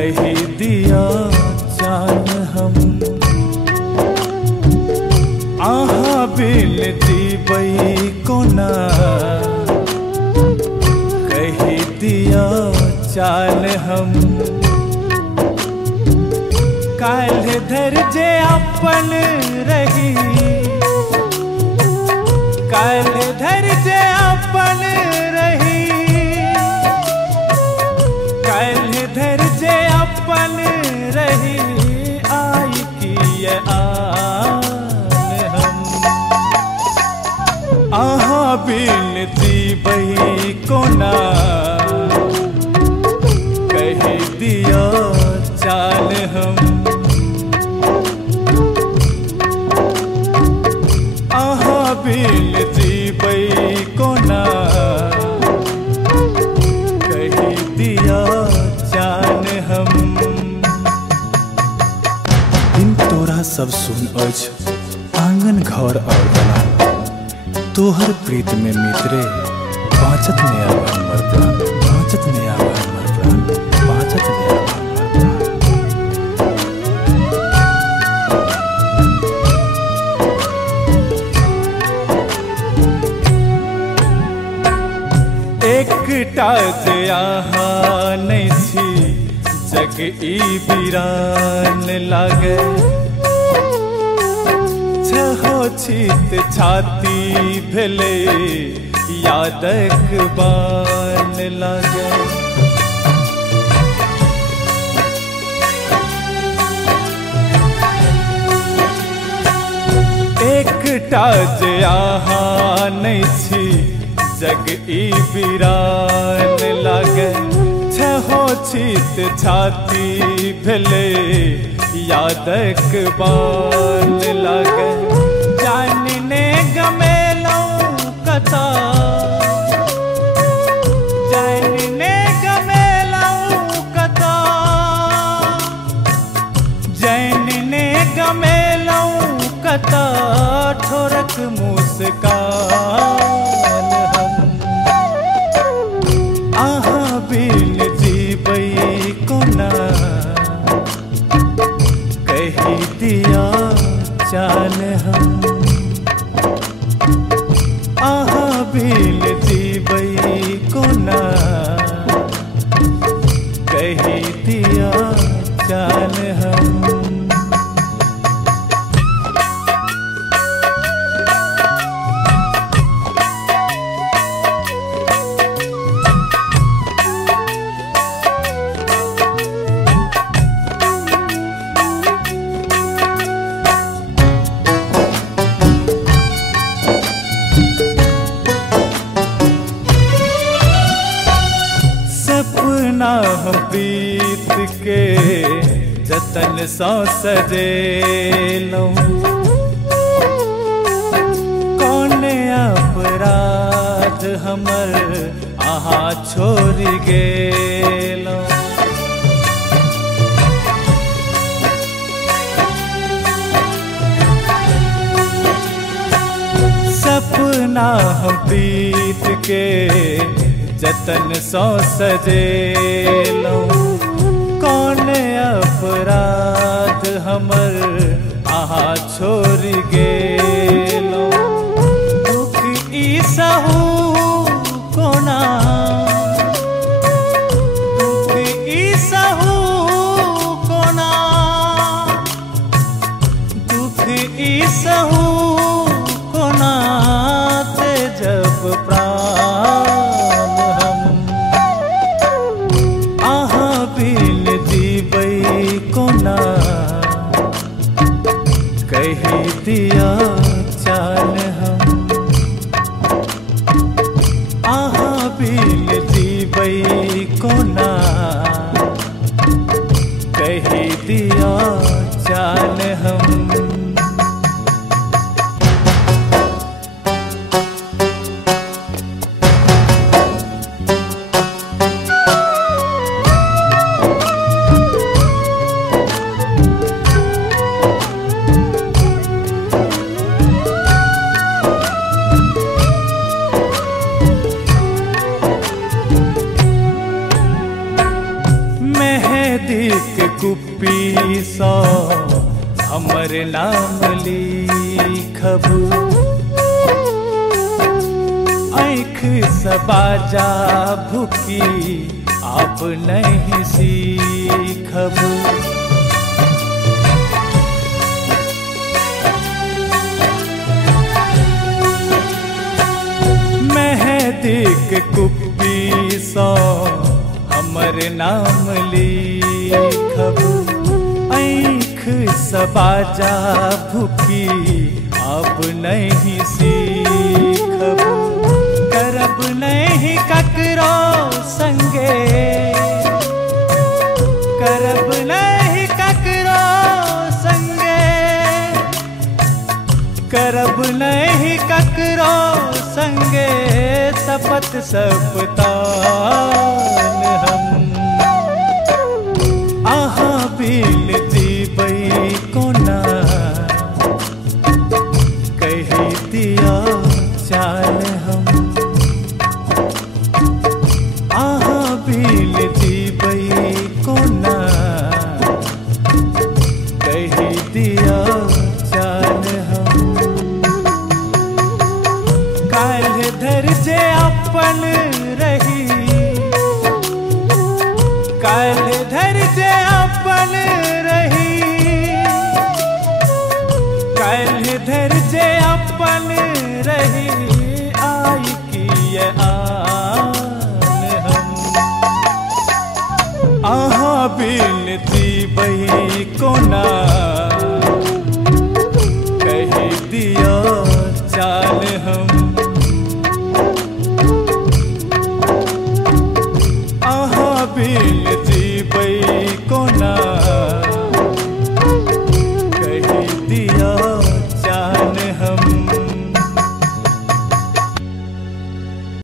कही दिया जान हम आहा बिन जीवई कोना कही दिया जान हम काल धरजे अपन रही काल धरजे अपन रही काल धरजे अपन रही आई की आन हम आहा बिन जीवई कोना कही दिया जान हम बिन जीवई कोना कही दिया जान हम इन तोरा सब सुन अछि आंगन घर और बना तोहर प्रीत में मित्रे बाँचत ने आवा हमर प्राण बाँचत ने आवा हमर प्राण बाँचत ने आवा एकटा जे आहा नहीं छी जग ई वीरान लागे छहो छीत छाती भेले यादक बान लागे एकटा जे आहा नहीं छी जग ई वीरान लागे छहो छीत छाती भेले यादक बान लागे जानने गमेलौ कथा जानने गमेलौ कथा जानने गमेलौ कथा ठोरक मुस्कान आहा बिन जीवई कोना कही दिया जान हम आहा बिन जीवई कोना कही दिया जान हम हम प्रीत के जतन सा सजेलौ कौन अपराध हमर आहा छोड़ गेलौ सपना हम प्रीत के जतन सौ सजेलौ कौन अपराध हमर आहा छोड़ गेलौ दुख ई सहू कोना दुख ई सहू कोना दुख ई सहू कोना ते जब प्राण कोना कही दिया मेहदी के कुप्पी सौ हमर नाम लिखब, आँख सबाजा भुकी आप नहीं सीखब। मेहदी के कुप्पी सौ हमर नाम लिखब, आँख सबाजा भुकी अब नहीं सीखब। करब नहीं ककरो संगे, करब नहीं ककरो संगे, करब नहीं ककरो संगे सपत सपतान हम। आहा बिल जीबै कोना कही दिया चाल हम। आहा बिल जीबै कोना कही दिया चाल हम। काल धर जे अपन रही, काल धर जे अपन रही, काल धर जे अपन रही आई किए आन हम। आहा बिन जीबै